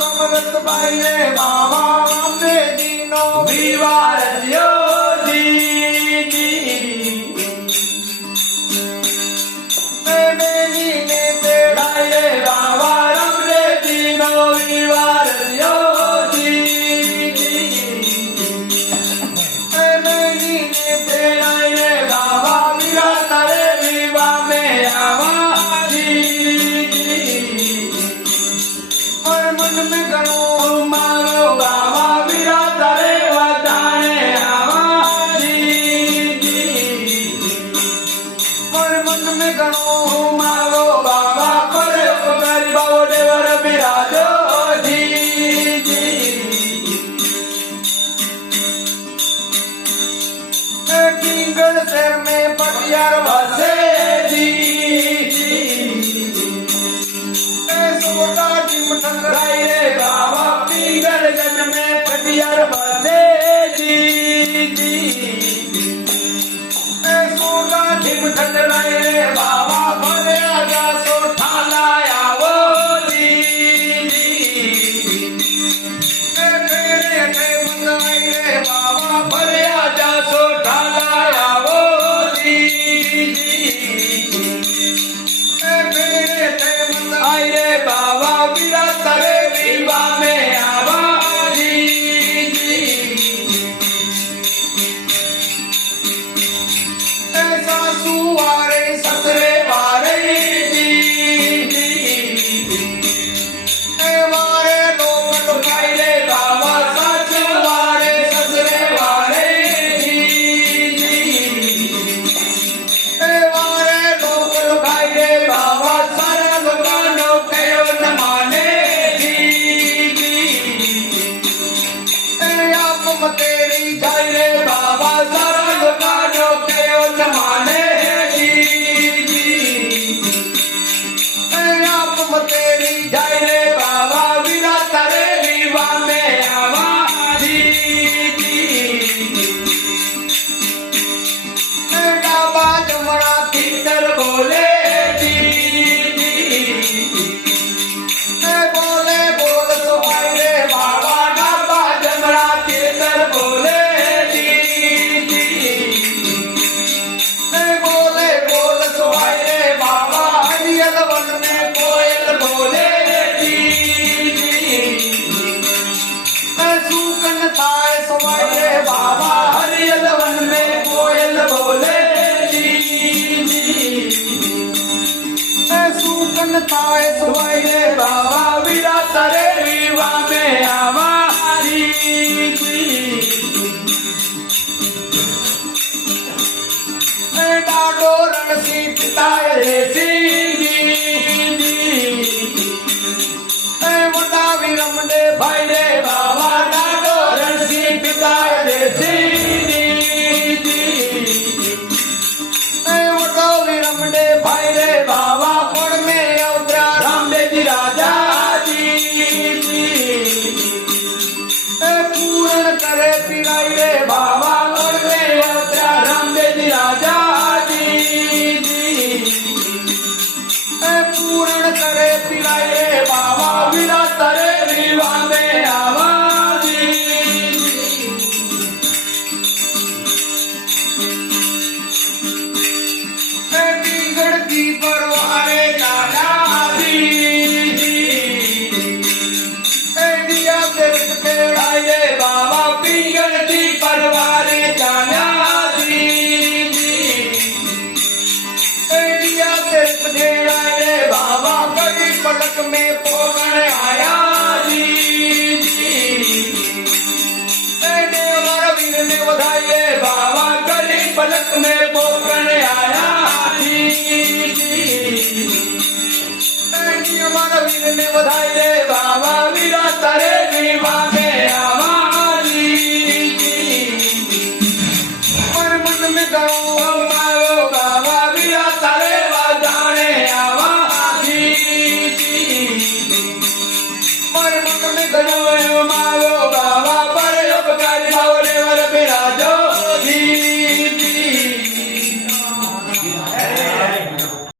समरत भाई रे बाबा अम्बे दीनो विवाह रज्यो दी बेनी ने तेड़ाई रे बाबा अम्बे दीनो विवाह रज्यो दी बेनी ने तेड़ाई रे बाबा वीरा तारे विवाह में आवा मन में गणो मारो बाबा वीरा तारे वताने आवा और मन में गणो मारो बाबा पर गरीबो देवर बिराजो जी किंगल शहर में पटियार बसे जी राय रे बाबा पीगलगंज में पटियार बसे जी सोना ठिमठन राय रे बाबा भले आजा सो ठाला आवो जी रे बाबा भले आजा सो ठाला आवो जी आई रे बाबा वीरा तारे विवाह में आवा सासू वारे ससरे वारे वारे लोग लुकाई रे बाबा सासू वारे ससरे वारे वारे लोग लुकाई रे बाबा सारा लुकानो कयो न माने आप तेरी जाई रे बाबा सारा लुकानो कयो न माने आप तेरी जाई रे बाबा वीरा तारे विवाह में आवा डाबा जमड़ा तीतर बोले बोले बोल सुहाई रे बाबा डाबा जमड़ा तीतर बोले बोले बोल सुहाई रे बाबा हरियल वन में कोयल बोले सूकन थाए सुहाई रे बाबा हरियल वन में कोयल बोले सूकन थाए सुहाई रे बाबा वीरा तारे विवाह में आवा डाडो रणसी पिता रे मोटा वीरम दे भाई रे बाबा डाडो रणसी पिता रे मोटो वीरम दे भाई रे बाबा कोण में अवतरा रामदेव जी राजा पूर्ण करे पिराई रे बाबा कोण में अवतरा रामदेव जी राजा पूर्ण करे पिराई रे बाबा वीरा तारे विवाह में आवा गढ़ती परवारे काला दिया तेराई रे बाबा पिंगड़ती परवारे काला तेराई रे बाबा कड़ी पलक में पोगण आया देवर वीर ने बधाई रे बाबा कड़ी पलक में पोगण आया हमारा वीर ने बधाई रे बाबा वीरा तारे विवाह में आवा पर मन में गणो मारो बाबा वीरा तारे वजाने आवा पर मन में गणो मारो